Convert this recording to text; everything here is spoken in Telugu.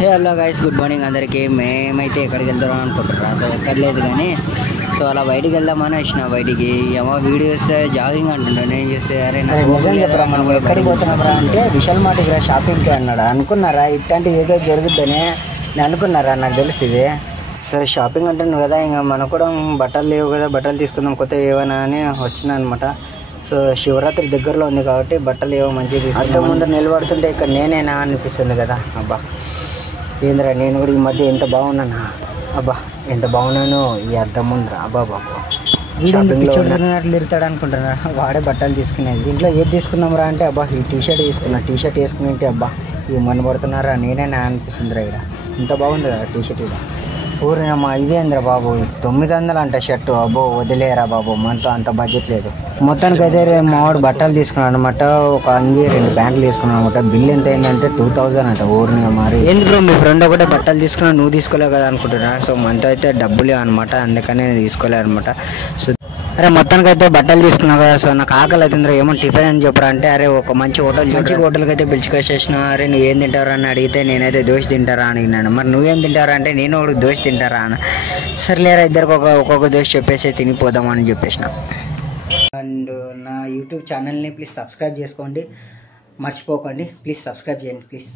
హలో గైస్, గుడ్ మార్నింగ్ అందరికీ. మేమైతే ఎక్కడికి వెళ్తాం అనుకుంటున్నారా? సో ఎక్కడ లేదు కానీ సో అలా బయటికి వెళ్దామని వచ్చిన. బయటికి ఏమో వీడియోస్ జాగింగ్ అంటుంటాను. నేను చూస్తే అరే నిజం చెప్పరా మనం ఎక్కడికి పోతున్నారా అంటే విశాల్ మార్ట్కి రా షాపింగ్కి అన్నాడు. అనుకున్నారా ఇట్లాంటి ఏదో జరుగుద్దని నేను అనుకున్నారా? నాకు తెలుసు ఇది. సరే షాపింగ్ అంటున్నాను కదా, ఇంకా మనకు కూడా బట్టలు లేవు కదా, బట్టలు తీసుకుందాం కొత్త ఏమైనా అని వచ్చినా అనమాట. సో శివరాత్రి దగ్గరలో ఉంది కాబట్టి బట్టలు ఏవో మంచిగా అంత ముందు నిలబడుతుంటే ఇక్కడ నేనేనా అనిపిస్తుంది కదా. అబ్బా ఏంద్రా, నేను కూడా ఈ మధ్య ఎంత బాగున్నానా, అబ్బా ఎంత బాగున్నాను ఈ అద్దం ముందురా. అబ్బా బాబా చూడనట్లు తిరుగుతాడు అనుకుంటున్నా. వాడే బట్టలు తీసుకునేది. దీంట్లో ఏది తీసుకుందాం రా అంటే అబ్బా ఈ టీషర్ట్ తీసుకున్నా. టీషర్ట్ వేసుకుని అబ్బా ఈ మన పడుతున్నారా నేనేనా అనిపిస్తుందిరా. ఇక్కడ ఇంత బాగుంది కదా టీషర్ట్. ఇక్కడ ఊరినమ్మా ఇదేంద్రా బాబు 900 అంట షర్టు. అబ్బో వదిలేరా బాబు, మనతో అంత బడ్జెట్ లేదు. మొత్తానికి అయితే మావాడు బట్టలు తీసుకున్నాడు అనమాట. ఒక అంగి 2 ప్యాంట్లు తీసుకున్నాడు అనమాట. బిల్ ఎంత అయిందంటే 2000 అంట. ఊరిని మరి ఎందుకు మీ ఫ్రెండ్ ఒకటే బట్టలు తీసుకున్నా, నువ్వు తీసుకోలేవు కదా అనుకుంటున్నా. సో మనతో అయితే డబ్బులే అనమాట, అందుకనే నేను తీసుకోలే అనమాట. సో అరే మొత్తానికి అయితే బట్టలు తీసుకున్నా కదా. సో నాకు ఆకలి అవుతుందిరా, ఏమో టిఫిన్ అని చెప్పరా అంటే అరే ఒక మంచి హోటల్కి అయితే పిలుచుకొచ్చేసిన. అరే నువ్వేం తింటారా అని అడిగితే నేనైతే దోశ తింటారా అని అడిగినాను. మరి నువ్వేం తింటారా అంటే నేను ఒకటి దోశ తింటారా అని. సర్లేరా ఇద్దరికి ఒక్కొక్క దోశ చెప్పేసి తినిపోదామని చెప్పేసిన. అండ్ నా యూట్యూబ్ ఛానల్ని ప్లీజ్ సబ్స్క్రైబ్ చేసుకోండి, మర్చిపోకండి. ప్లీజ్ సబ్స్క్రైబ్ చేయండి ప్లీజ్.